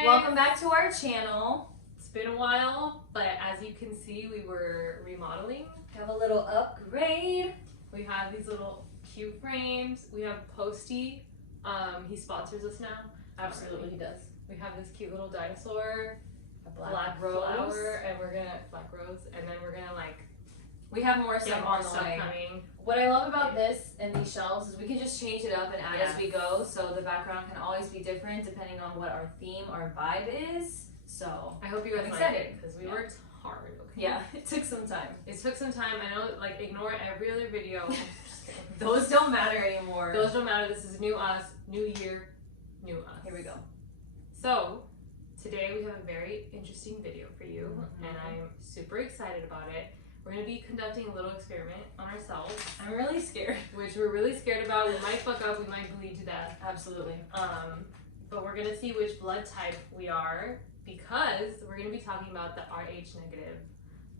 guys! Welcome back to our channel. It's been a while, but as you can see, we were remodeling. Have a little upgrade. We have these little cute frames. We have Posty. He sponsors us now. Absolutely, he does. We have this cute little dinosaur, A black rose. flower, and we're gonna and then we're gonna We have more get stuff more on the stuff way. coming. What I love about this and these shelves is we can just change it up and add as we Yes. go, so the background can always be different depending on what our theme, our vibe is. So I hope you guys I'm like excited. it because we worked hard. Okay. yeah, it took some time. It took some time. I know, ignore every other video. Just kidding. Those don't matter anymore. Those don't matter. This is new us, new year, new us. Here we go. So, today we have a very interesting video for you, and I'm super excited about it. We're going to be conducting a little experiment on ourselves, I'm really scared. which we're really scared about. We might fuck up, we might bleed to death. Absolutely. But we're going to see which blood type we are, because we're going to be talking about the RH-negative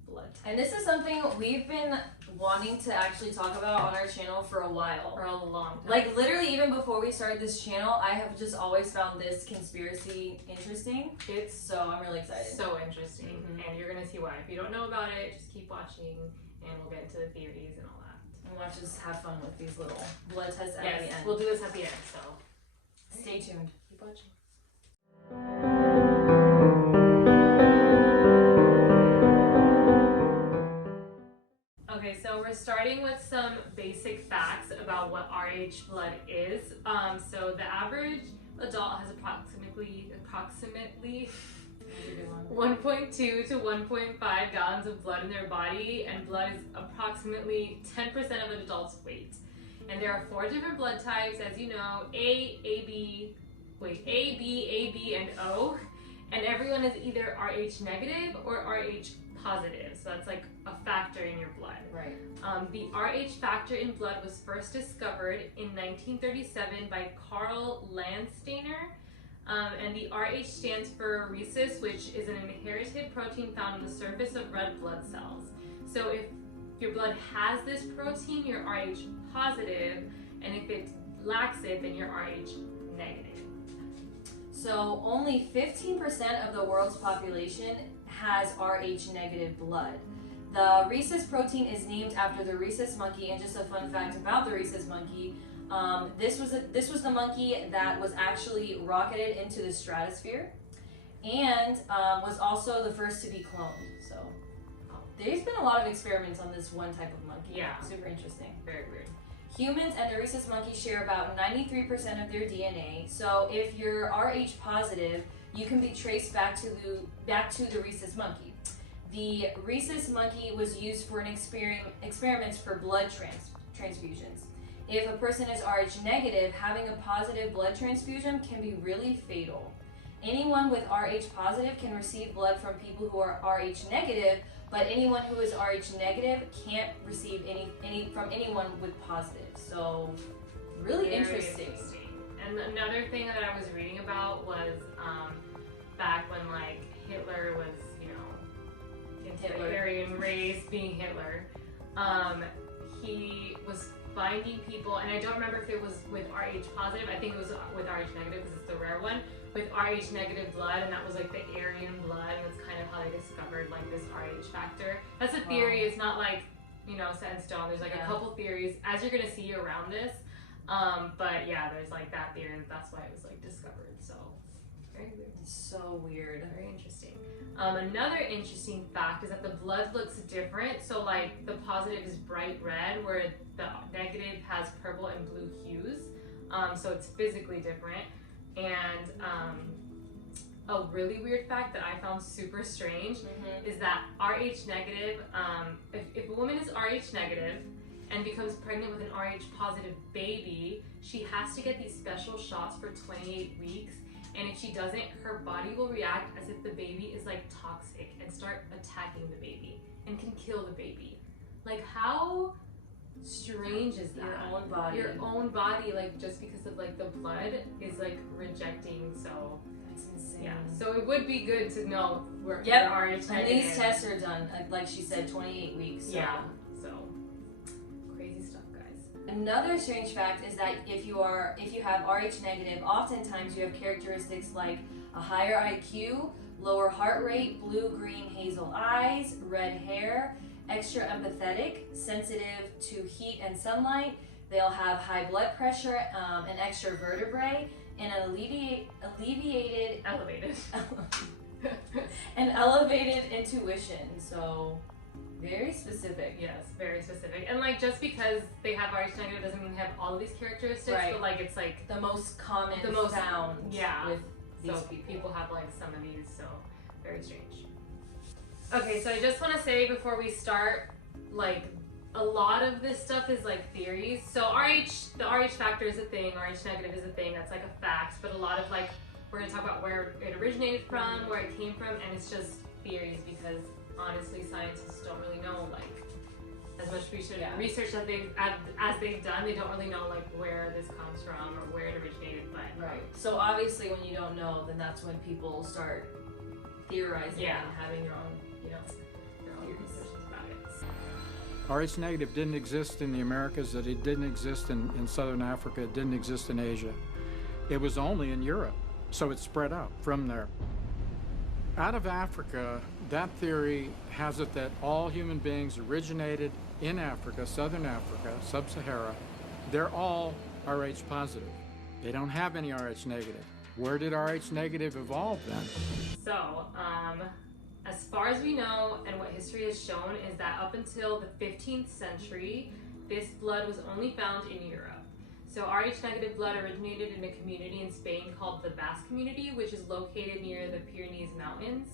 blood type. And this is something we've been wanting to actually talk about on our channel for a while. For a long time. Like literally even before we started this channel, I have just always found this conspiracy interesting. It's I'm really excited. so interesting, and you're going to see why. If you don't know about it, just keep watching, and we'll get into the theories and all that. And watch us have fun with these little blood tests at Yes, the end. we'll do this at the end, so Stay tuned. keep watching. Okay, so we're starting with some basic facts about what RH blood is. So the average adult has approximately 1.2 to 1.5 gallons of blood in their body, and blood is approximately 10% of an adult's weight. And there are 4 different blood types, as you know: A, B, and O. And everyone is either RH negative or RH positive. So that's like a factor in your blood. Right. The RH factor in blood was first discovered in 1937 by Carl Landsteiner. And the RH stands for rhesus, which is an inherited protein found on the surface of red blood cells. So if your blood has this protein, you're RH positive, and if it lacks it, then you're RH negative. So only 15% of the world's population has Rh negative blood. The rhesus protein is named after the rhesus monkey, and just a fun fact about the rhesus monkey, this was the monkey that was actually rocketed into the stratosphere, and was also the first to be cloned. So there's been a lot of experiments on this one type of monkey. Yeah. Super interesting. Very weird. Humans and the rhesus monkey share about 93% of their DNA. So if you're Rh positive, you can be traced back to the rhesus monkey. The rhesus monkey was used for experiments for blood transfusions. If a person is Rh negative, having a positive blood transfusion can be really fatal. Anyone with Rh positive can receive blood from people who are Rh negative, but anyone who is Rh negative can't receive any from anyone with positive. So really Very interesting. And another thing that I was reading about was back when Hitler was, into the Aryan race, being Hitler, he was finding people, and I don't remember if it was with Rh positive. I think it was with Rh negative because it's the rare one, with Rh negative blood, and that was the Aryan blood, and that's kind of how they discovered this Rh factor. That's a theory. It's not set in stone. There's a couple theories as you're gonna see around this, but yeah, there's that theory that's why it was discovered. So very weird. It's so weird. Very interesting. Another interesting fact is that the blood looks different. So the positive is bright red, where the negative has purple and blue hues. So it's physically different. And a really weird fact that I found super strange is that Rh negative, if a woman is Rh negative and becomes pregnant with an Rh positive baby, she has to get these special shots for 28 weeks. And if she doesn't, her body will react as if the baby is toxic and start attacking the baby and can kill the baby. How strange is that? Your own body, just because of the blood is rejecting. So That's insane. yeah, so it would be good to know where Yep. your RH And these tests are done, like she said, 28 weeks. So. Yeah, so crazy stuff, guys. Another strange fact is that if you have Rh negative, oftentimes you have characteristics like a higher IQ, lower heart rate, blue, green, hazel eyes, red hair, extra empathetic, sensitive to heat and sunlight. They'll have high blood pressure, an extra vertebrae, and an elevated intuition. So very specific. Yes, very specific. And like just because they have Rh negative doesn't mean they have all of these characteristics, right. But like it's like the most common found with these people have like some of these, so very strange. Okay, so I just want to say before we start, like a lot of this stuff is like theories. So the RH factor is a thing, Rh negative is a thing, that's like a fact, but a lot of like, we're going to talk about where it originated from, where it came from, and it's just theories because honestly scientists don't really know like as much research that they've done, they don't really know like where this comes from or where it originated. But right. So obviously when you don't know, then that's when people start theorizing and having their own, their own conclusions about it. Rh negative didn't exist in the Americas, that it didn't exist in Southern Africa, it didn't exist in Asia. It was only in Europe, so it spread out from there. Out of Africa, that theory has it that all human beings originated in Africa, Southern Africa, Sub-Sahara. They're all Rh positive. They don't have any Rh negative. Where did Rh negative evolve then? So, as far as we know and what history has shown is that up until the 15th century, this blood was only found in Europe. So Rh negative blood originated in a community in Spain called the Basque community, which is located near the Pyrenees Mountains.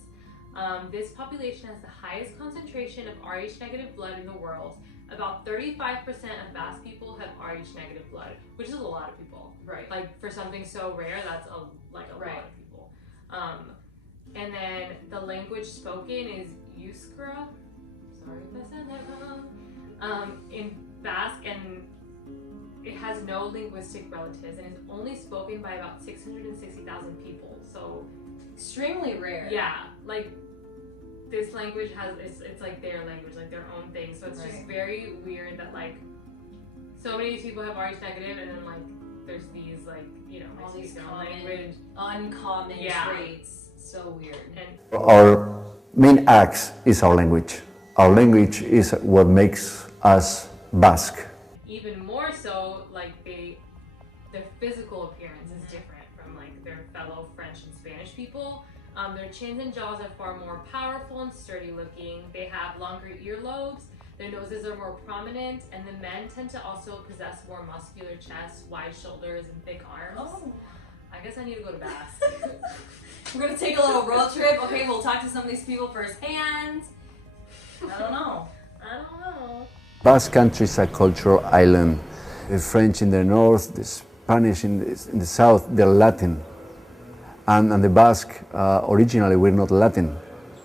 This population has the highest concentration of Rh negative blood in the world. About 35% of Basque people have Rh negative blood, which is a lot of people. Right. Like for something so rare, that's a lot of people. And then the language spoken is Euskera. Sorry if I said that wrong. In Basque, and it has no linguistic relatives and is only spoken by about 660,000 people. So extremely rare. Yeah, like this language it's like their language, like their own thing. So it's just very weird that like so many people have Rh negative and then like there's these like, all these language. uncommon traits. So weird. And our main axe is our language. Our language is what makes us Basque. Even more so, like their physical appearance is different from like their fellow French and Spanish people. Their chins and jaws are far more powerful and sturdy looking. They have longer earlobes. Their noses are more prominent, and the men tend to also possess more muscular chests, wide shoulders, and thick arms. Oh. I guess I need to go to Basque. We're gonna take a little road trip. Okay, we'll talk to some of these people firsthand. I don't know. Basque country is a cultural island. The French in the north, the Spanish in the south, they're Latin. And the Basque, originally we're not Latin.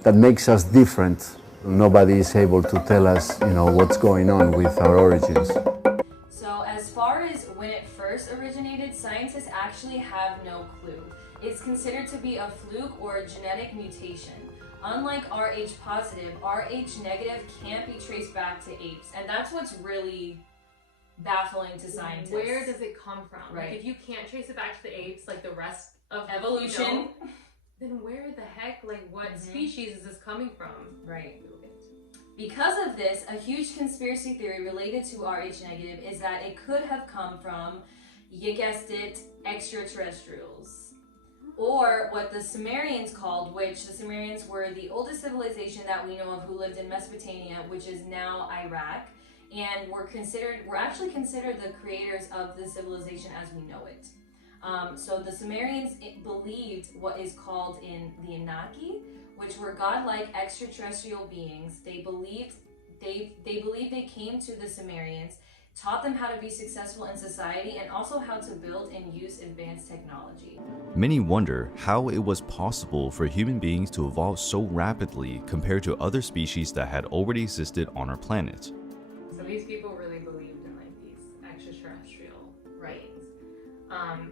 That makes us different. Nobody is able to tell us, what's going on with our origins. So as far as when it first originated, scientists actually have no clue. It's considered to be a fluke or a genetic mutation. Unlike Rh positive, Rh negative can't be traced back to apes. And that's what's really baffling to scientists. Where does it come from? Right. Like if you can't trace it back to the apes, like the rest of evolution, then where the heck, like what species is this coming from? Right. Because of this, a huge conspiracy theory related to Rh negative is that it could have come from, you guessed it, extraterrestrials. Or what the Sumerians called, which the Sumerians were the oldest civilization that we know of who lived in Mesopotamia, which is now Iraq, and were actually considered the creators of the civilization as we know it. So the Sumerians believed what is called in the Anunnaki, which were godlike extraterrestrial beings. They believed they came to the Sumerians, taught them how to be successful in society, and also how to build and use advanced technology. Many wonder how it was possible for human beings to evolve so rapidly compared to other species that had already existed on our planet. So these people really believed in like these extraterrestrial beings.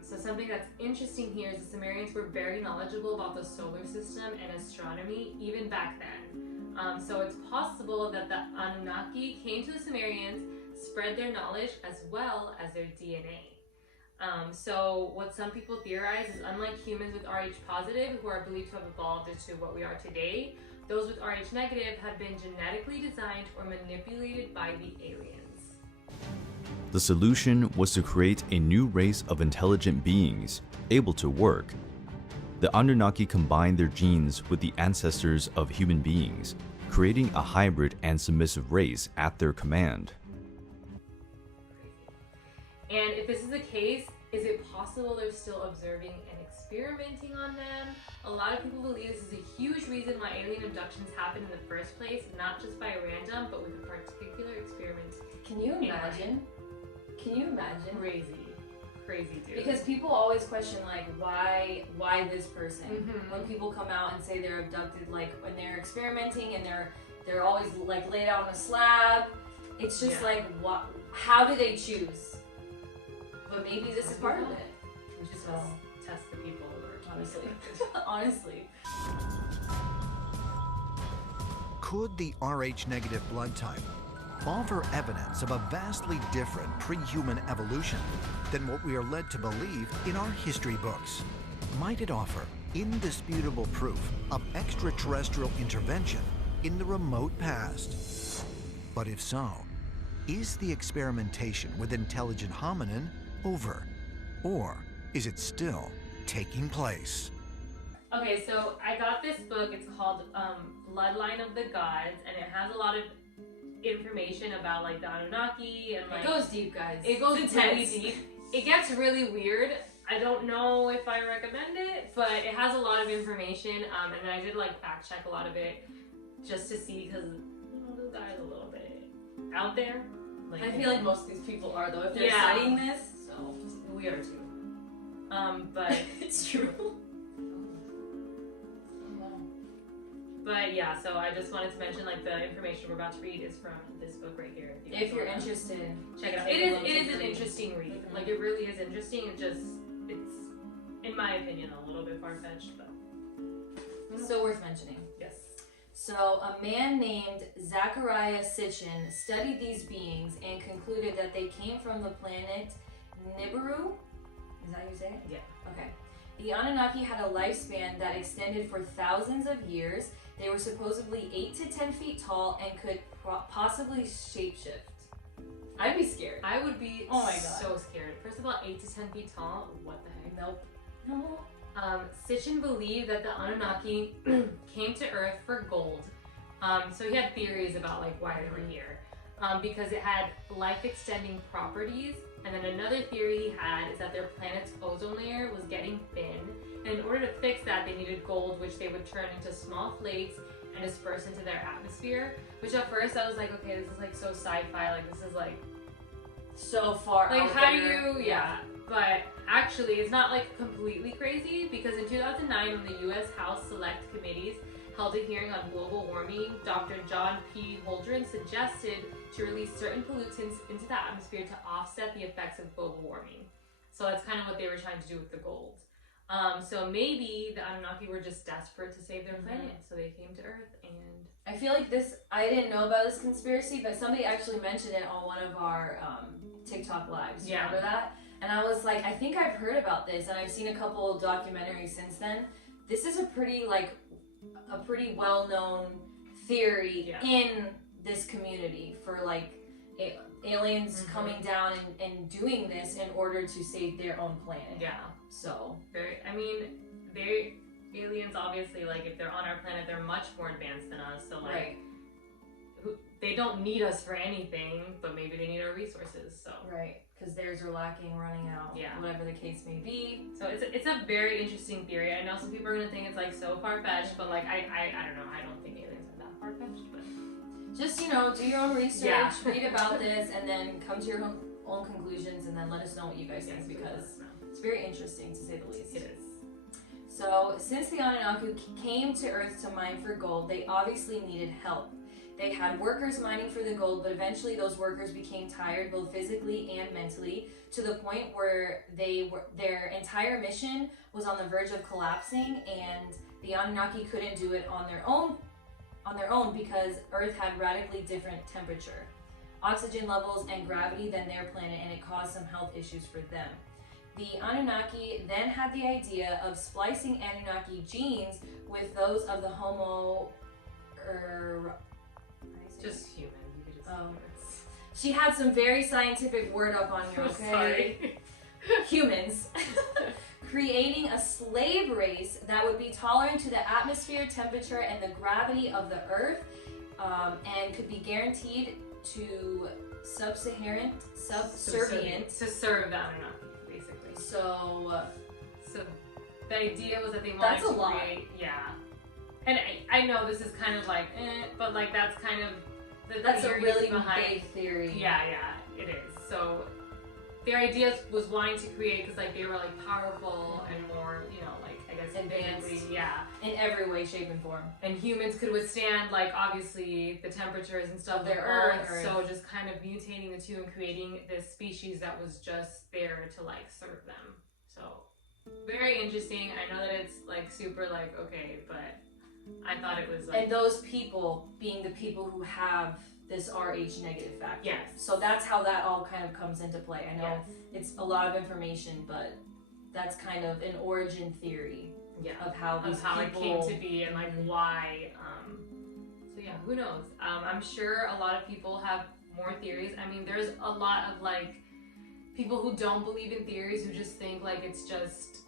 So something that's interesting here is the Sumerians were very knowledgeable about the solar system and astronomy even back then. So it's possible that the Anunnaki came to the Sumerians, spread their knowledge as well as their DNA. So what some people theorize is, unlike humans with Rh positive, who are believed to have evolved into what we are today, those with Rh negative have been genetically designed or manipulated by the aliens. The solution was to create a new race of intelligent beings able to work. The Anunnaki combined their genes with the ancestors of human beings, creating a hybrid and submissive race at their command. And if this is the case, is it possible they're still observing and experimenting on them? A lot of people believe this is a huge reason why alien abductions happen in the first place, not just by random, but with a particular experiment. Can you imagine? Can you imagine? Crazy, dude. Because people always question, like, why this person? When people come out and say they're abducted, like when they're experimenting and they're always like laid out on a slab. It's just like, what? How do they choose? But maybe this is part of it. We should just test the people who are Honestly. Could the Rh negative blood type offer evidence of a vastly different pre-human evolution than what we are led to believe in our history books? Might it offer indisputable proof of extraterrestrial intervention in the remote past? But if so, is the experimentation with intelligent hominin over, or is it still taking place? Okay, so I got this book. It's called Bloodline of the Gods, and it has a lot of information about like the Anunnaki and like It goes deep, guys. It goes It's really intense. deep. It gets really weird. I don't know if I recommend it, but it has a lot of information. And then I did like fact check a lot of it just to see, because this guy's a little bit out there. Like, I feel like most of these people are, though, if they're Yeah. citing this. So we are too. But it's true. But yeah, so I just wanted to mention, like, the information we're about to read is from this book right here. If you're interested, check it out. It is an interesting read. Like, it really is interesting. It's, in my opinion, a little bit far-fetched, but so worth mentioning. yes. So a man named Zachariah Sitchin studied these beings and concluded that they came from the planet Nibiru. Is that how you say it? Yeah. Okay. The Anunnaki had a lifespan that extended for thousands of years. They were supposedly 8 to 10 feet tall and could possibly shapeshift. I'd be scared. I would be Oh my God. so scared. First of all, 8 to 10 feet tall. What the heck? Nope. No. Sitchin believed that the Anunnaki came to Earth for gold. So he had theories about like why they were here. Because it had life-extending properties. And then another theory he had is that their planet's ozone layer was getting thin. And in order to fix that, they needed gold, which they would turn into small flakes and disperse into their atmosphere. Which at first I was like, okay, this is like so sci-fi. Like this is like So far like out how do there. you but actually it's not like completely crazy, because in 2009 when the US House Select Committees held a hearing on global warming, Dr. John P. Holdren suggested to release certain pollutants into the atmosphere to offset the effects of global warming. So that's kind of what they were trying to do with the gold. So maybe the Anunnaki were just desperate to save their planet, so they came to Earth. And I feel like this, I didn't know about this conspiracy, but somebody actually mentioned it on one of our TikTok lives. You Yeah. remember that? And I was like, I think I've heard about this, and I've seen a couple of documentaries since then. This is a pretty well-known theory in this community for like aliens coming down and doing this in order to save their own planet. yeah, So aliens obviously, like if they're on our planet, they're much more advanced than us. So like, right. they don't need us for anything, but maybe they need our resources. So Right, because theirs are lacking, running out, whatever the case may be. So it's a very interesting theory. I know some people are gonna think it's like so far-fetched, but like I don't know. I don't think aliens are that far-fetched, but Just, do your own research, Yeah. read about this, and then come to your own conclusions, and then let us know what you guys think, because it's very interesting, to say the least. it is. So, since the Anunnaki came to Earth to mine for gold, they obviously needed help. They had workers mining for the gold, but eventually those workers became tired, both physically and mentally, to the point where their entire mission was on the verge of collapsing, and the Anunnaki couldn't do it on their own because Earth had radically different temperature. oxygen levels, and gravity than their planet, and it caused some health issues for them. The Anunnaki then had the idea of splicing Anunnaki genes with those of the Homo. Just human. You could just humans. She had some very scientific word up on here, okay? Sorry. Humans. Creating a slave race that would be tolerant to the atmosphere, temperature, and the gravity of the Earth, and could be guaranteed to subservient to serve the Anunnaki, basically. So the idea was that they wanted to create, yeah. And I know this is kind of like, but like that's kind of the that's a really behind, big theory. Yeah, it is. So their idea was wanting to create because like they were like powerful and more, you know, like I guess advanced, yeah, in every way, shape, and form. And humans could withstand like obviously the temperatures and stuff of their Earth. So just kind of mutating the two and creating this species that was just there to like serve them. So very interesting. I know that it's like super like okay, but I thought it was like, and those people being the people who have this Rh negative factor. Yes. So that's how that all kind of comes into play. I know it's a lot of information, but that's kind of an origin theory of how these people it came to be and like why. So yeah, who knows? I'm sure a lot of people have more theories. I mean, there's a lot of like people who don't believe in theories who just think like it's just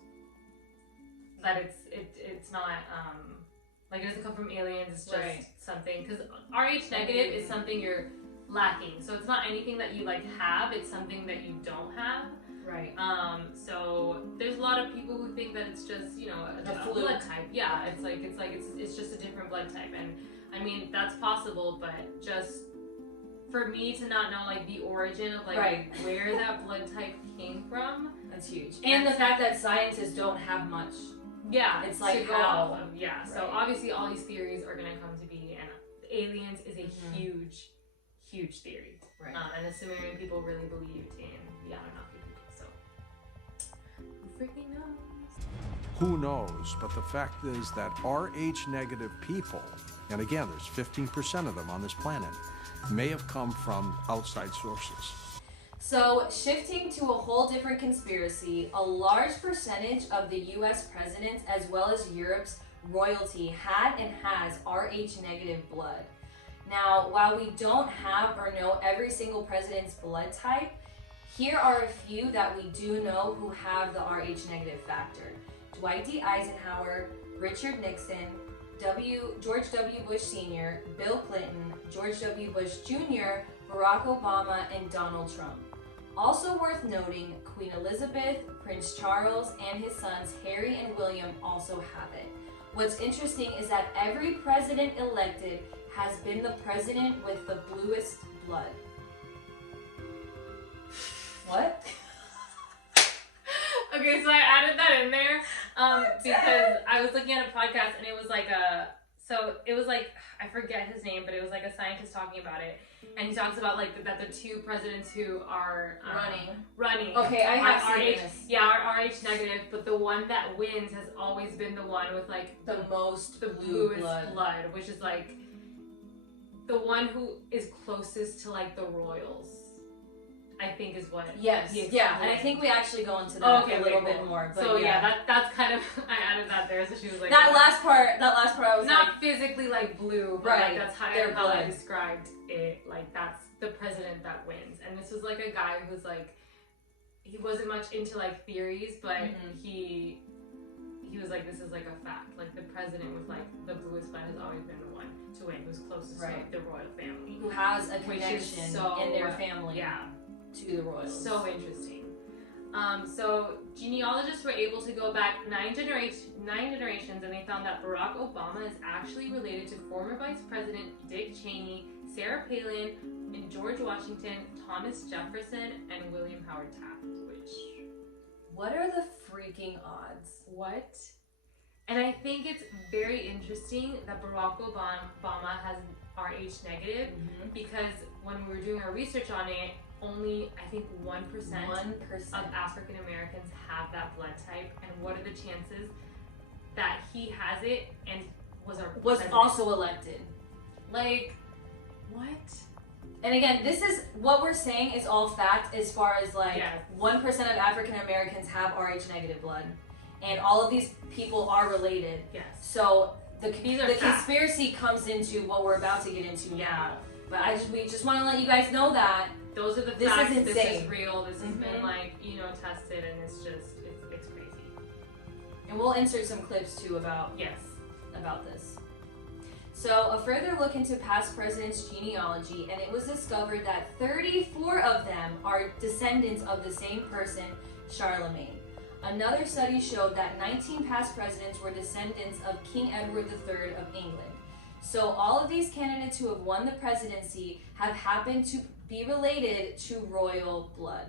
that it's not like it doesn't come from aliens. It's just something because Rh negative is something you're lacking. So it's not anything that you like have. It's something that you don't have. Right. So there's a lot of people who think that it's just, you know, a blood type. Yeah, it's just a different blood type. And I mean, that's possible, but just for me to not know like the origin of like where that blood type came from, that's huge. And the fact that scientists don't have much. Yeah, it's like how. So obviously all these theories are going to come to be, and aliens is a huge, huge theory. Right. And the Sumerian people really believed in the Anunnaki people. So who freaking knows? Who knows? But the fact is that Rh negative people, and again, there's 15% of them on this planet, may have come from outside sources. So, shifting to a whole different conspiracy, a large percentage of the US presidents as well as Europe's royalty had and has Rh negative blood. Now, while we don't have or know every single president's blood type, here are a few that we do know who have the Rh negative factor. Dwight D. Eisenhower, Richard Nixon, George W. Bush Sr., Bill Clinton, George W. Bush Jr., Barack Obama, and Donald Trump. Also worth noting, Queen Elizabeth, Prince Charles, and his sons Harry and William also have it. What's interesting is that every president elected has been the president with the bluest blood. What? Okay, so I added that in there because I was looking at a podcast and it was like I forget his name, but it was like a scientist talking about it, and he talks about like that the two presidents who are running. Okay, I have seen this. Yeah, are Rh negative, but the one that wins has always been the one with like the most bluest blood, which is like the one who is closest to like the royals. I think is what. Yes. Yeah, and I think we actually go into that a little bit more. But so that's kind of I added that there. So she was like that last part I was not like, physically like blue, but like that's how I described it. Like that's the president that wins. And this was like a guy who's like he wasn't much into like theories, but he was like this is like a fact. Like the president with like the bluest blood has always been the one to win, who's closest to like, the royal family, who has a connection in their family. Yeah. To the royals. So interesting. So genealogists were able to go back 9 generations, and they found that Barack Obama is actually related to former Vice President Dick Cheney, Sarah Palin, and George Washington, Thomas Jefferson, and William Howard Taft. Which, what are the freaking odds? What? And I think it's very interesting that Barack Obama has Rh negative because when we were doing our research on it, only I think 1% of African Americans have that blood type, and what are the chances that he has it and was also elected? Like, what? And again, this is what we're saying is all fact as far as like Yes. 1% of African Americans have Rh negative blood, and all of these people are related. Yes. So These are the facts. conspiracy comes into what we're about to get into Yeah. now. But we just want to let you guys know that Those are the This is facts. This insane. is real. This has been Mhm. like, you know, tested, and it's just it's crazy. and we'll insert some clips too about Yes. this. So, a further look into past presidents' genealogy, and it was discovered that 34 of them are descendants of the same person, Charlemagne. Another study showed that 19 past presidents were descendants of King Edward III of England. So, all of these candidates who have won the presidency have happened to be related to royal blood.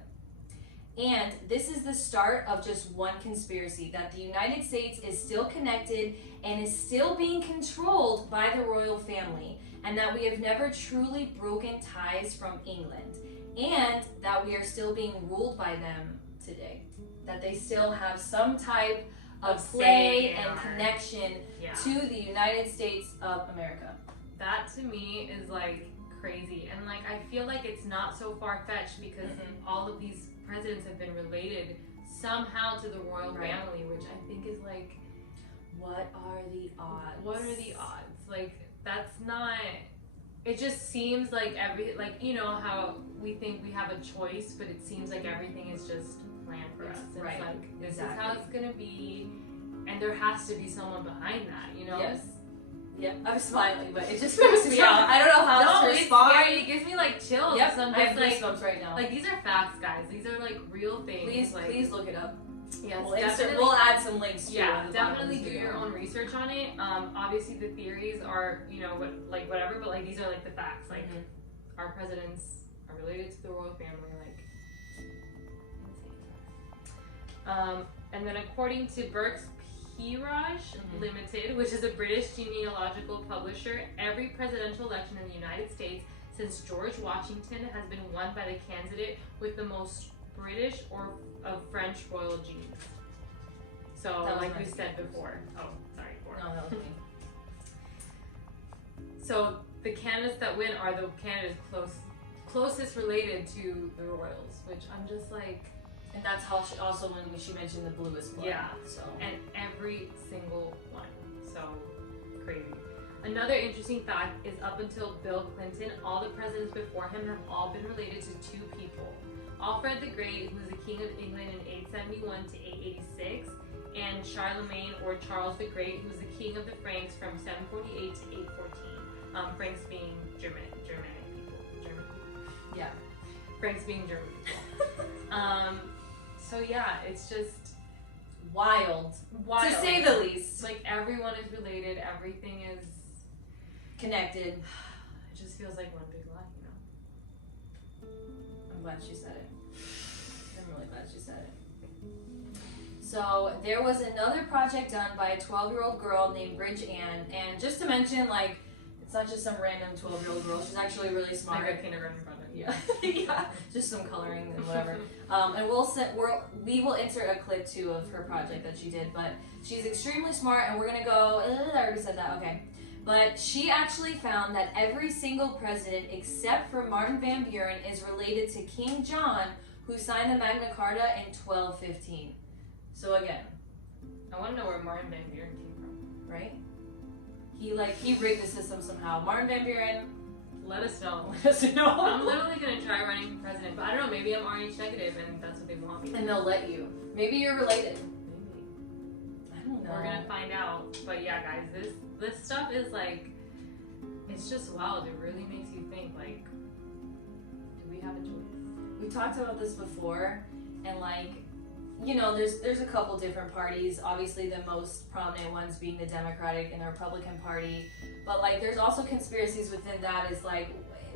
And this is the start of just one conspiracy, that the United States is still connected and is still being controlled by the royal family, and that we have never truly broken ties from England, and that we are still being ruled by them today. That they still have some type of Of play say and or- connection Yeah. to the United States of America. That to me is like crazy, and like I feel like it's not so far-fetched because Mhm. all of these presidents have been related somehow to the royal Right. family, which I think is like, What are the odds? what are the odds? Like that's not. It just seems like you know how we think we have a choice, but it seems like everything is just planned for us. And Right. It's like this Exactly. is how it's gonna be, and there has to be someone behind that, you know? Yes. Yep. I'm smiling, but it just freaks me out. I don't know how No, to it's respond. scary. It gives me like chills. Yep. So I'm I have just goosebumps right now. like these are facts, guys. These are like real things. Please, like, please look it up. Yes, We'll add some links to Yeah, the bottom of definitely this do video. your own research on it. Obviously the theories are, you know, whatever, but like these are like the facts. Like Mhm. our presidents are related to the royal family, like insane. And then according to Burke's Peerage Limited, which is a British genealogical publisher, every presidential election in the United States since George Washington has been won by the candidate with the most British or of French royal genes. So, That was like my we said guess. before. Oh, sorry. No, that was me. So the candidates that win are the candidates closest related to the royals, which I'm just like, And that's how also when she mentioned the bluest blood. Yeah. So. and every single one. So crazy. Another interesting fact is up until Bill Clinton, all the presidents before him have all been related to two people. Alfred the Great, who was the King of England in 871 to 886, and Charlemagne or Charles the Great, who was the King of the Franks from 748 to 814. Franks being Germanic people. Yeah. Franks being German people. So yeah, it's just Wild. wild. To say the least. Like everyone is related, everything is. Connected. It just feels like one big lie, you know. I'm glad she said it. I'm really glad she said it. So there was another project done by a 12-year-old girl named Bridge Ann, and just to mention, like, it's not just some random 12-year-old girl. She's actually really smart. Like a kindergarten project. Yeah, yeah, just some coloring and whatever. And we will insert a clip too of her project that she did. But she's extremely smart, and we're gonna go. I already said that. Okay, but she actually found that every single president except for Martin Van Buren is related to King John, who signed the Magna Carta in 1215. So again, I want to know where Martin Van Buren came from. right? He rigged the system somehow. Martin Van Buren. Let us know. Let us know. I'm literally gonna try running for president, but I don't know. Maybe I'm Rh negative, and that's what they want me to. And they'll let you. Maybe you're related. Maybe. I don't know. We're gonna find out. But yeah, guys, this stuff is like, it's just wild. It really makes you think. Like, do we have a choice? We talked about this before, and like, you know, there's a couple different parties. Obviously, the most prominent ones being the Democratic and the Republican Party. But like, there's also conspiracies within that. Is like,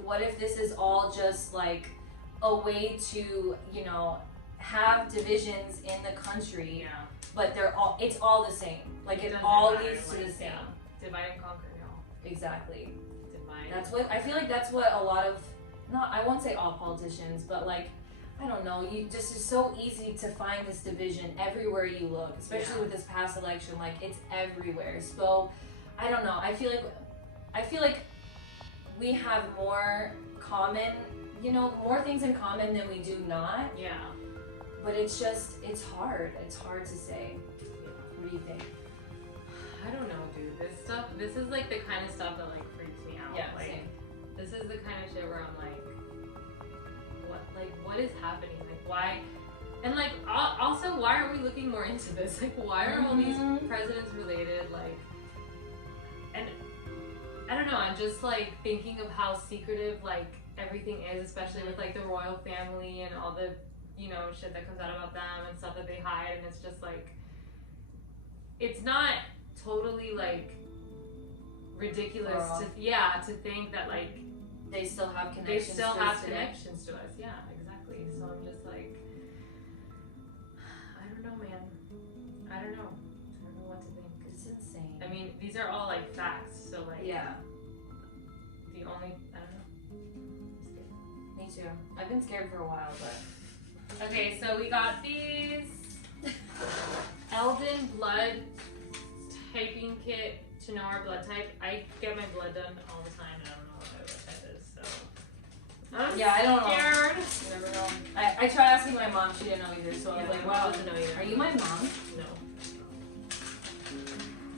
what if this is all just like a way to, you know, have divisions in the country, Yeah. but it's all the same. Like, it doesn't all matter, leads to like, the same. yeah. Divide and conquer, y'all. Exactly. Divide. That's what I feel like. That's what a lot of, I won't say all politicians, but like, I don't know. It's so easy to find this division everywhere you look, especially Yeah. with this past election. Like, it's everywhere. So I don't know. I feel like we have more common, you know, more things in common than we do not. Yeah. But it's just, it's hard. It's hard to say. What do you think? I don't know, dude. This is like the kind of stuff that like freaks me out. Yeah, like, same. This is the kind of shit where I'm like, what is happening? Like, why? And like, also, why aren't we looking more into this? Like, why are all these presidents related? Like, and I don't know. I'm just like thinking of how secretive like everything is, especially with like the royal family and all the, you know, shit that comes out about them and stuff that they hide. And it's just like, it's not totally like ridiculous to think that like they still have connections. to us. Yeah, exactly. So I'm just like, I don't know, man. I don't know what to think. It's insane. I mean, these are all like facts. So like, yeah. The only, I don't know. Me too. I've been scared for a while, but. Okay, so we got these Eldon blood typing kit to know our blood type. I get my blood done all the time and I don't know what my blood type is, so I'm I don't know. scared. You never know. I tried asking my mom, she didn't know either, so I was like, wow, doesn't know either. Are you my mom? No.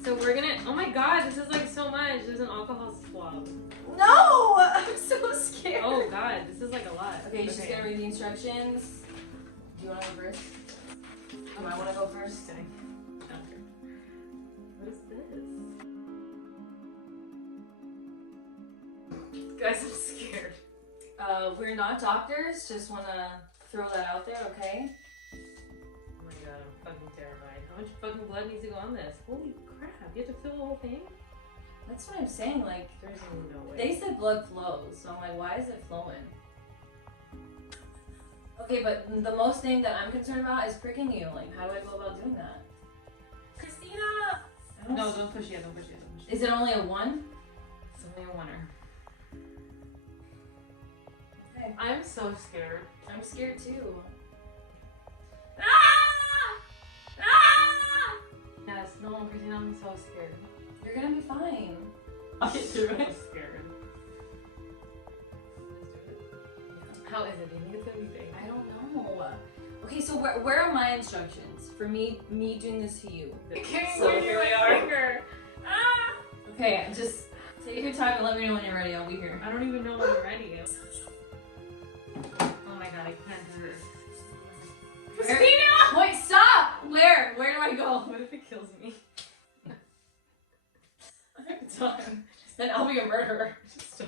So we're gonna, oh my god, this is like so much. There's an alcohol swab. No! I'm so scared. Oh god, this is like a lot. Okay, she's gonna read the instructions. Do you wanna go first? Do I wanna go first? Okay. What is this? Guys, I'm scared. We're not doctors, just wanna throw that out there, okay? Oh my god, I'm fucking terrified. How much fucking blood needs to go on this? Holy crap, you have to fill the whole thing? That's what I'm saying, like, There's no way. they said blood flows, so I'm like, why is it flowing? Okay, but the most thing that I'm concerned about is pricking you. Like, how do I go about doing that? Christina! No, don't push it, don't push it, don't push it. Is it only a 1? It's only a oneer. Okay. I'm so scared. I'm scared too. Ah! Ah! Yes, no, Christina, I'm so scared. You're gonna be fine. I'll get through it. I'm scared. How is it? Do you think it's gonna be big? I don't know. Okay, so where are my instructions for me doing this to you? I can't So hear here we my are. finger. Ah! Okay, just take your time and let me know when you're ready. I'll be here. I don't even know when I'm ready. Oh my god, I can't do this. Christina! Wait, stop! Where? Where do I go? What if it kills me? I'm done. Then I'll be a murderer. Just die.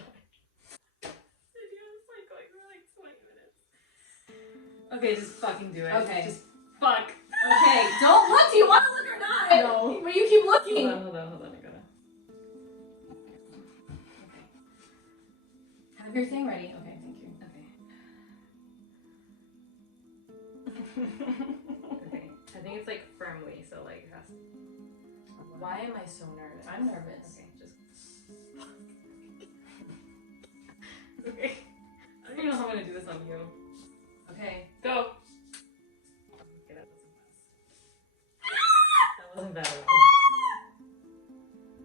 Video's like going for like 20 minutes. Okay, just fucking do it. Okay. Just fuck. Okay, don't look. Do you want to look or not? No. But you keep looking. Hold on. I gotta. Okay. Have your thing ready. Okay, thank you. Okay. I think it's like firmly, so like it has to... Why am I so nervous? I'm nervous. Okay, just... Okay. I don't even know how I'm gonna do this on you. Okay. Go! Okay, that wasn't bad at all.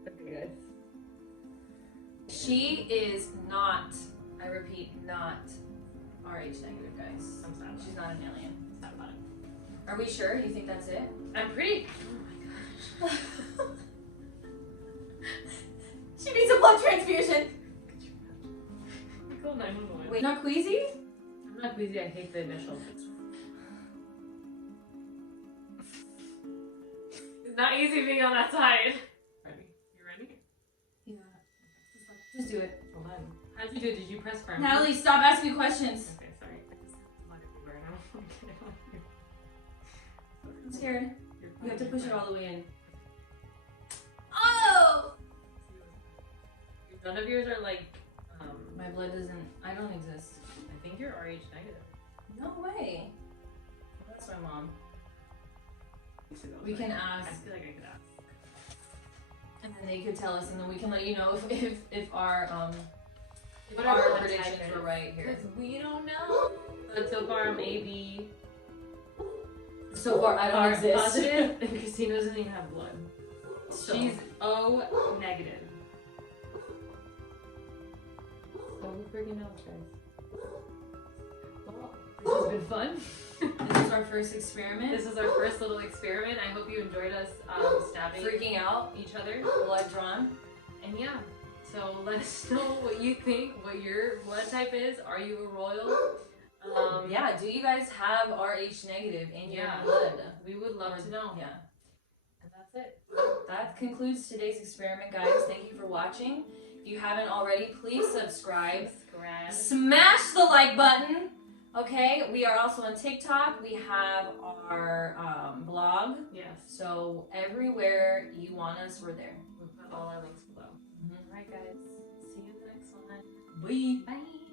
Okay, guys. She is not, I repeat, not RH negative, guys. I'm sad about She's it. not an alien. Sad about it. Are we sure? You think that's it? I'm pretty... Oh my gosh. She needs a blood transfusion. Call 911. Wait, not queasy? I'm not queasy, I hate the initials. It's not easy being on that side. Ready? You ready? Yeah. Just do it. Hold on. How'd you do it? Did you press firm? Natalie, stop asking me questions. Okay, sorry. I just have blood everywhere now. Okay, on you. I'm scared. You're You have to fine, push you're it all fine. the way in. Oh! None of yours are like, My blood doesn't, I don't exist. I think you're RH negative. No way. That's my mom. We So can I ask, feel like I could ask. and then they could tell us, and then we can let you know if our What our our predictions type were is. right here. Because we don't know. But so far I'm AB. So far, I don't are exist. Positive, and Christina doesn't even have blood. So- She's O negative. who freaking knows, guys? Well, this has been fun. This is our first experiment. This is our first little experiment. I hope you enjoyed us stabbing, Freaking out, each other. blood drawn. And yeah, so let us know what you think, what your blood type is. Are you a royal? Yeah, do you guys have Rh negative in your blood? We would love to know. Yeah. And that's it. That concludes today's experiment, guys. Thank you for watching. If you haven't already, please subscribe. Smash the like button. Okay, we are also on TikTok. We have our blog. Yes. So everywhere you want us, we're there. We'll put all our links below. Mm-hmm. All right, guys. See you in the next one. Bye. Bye.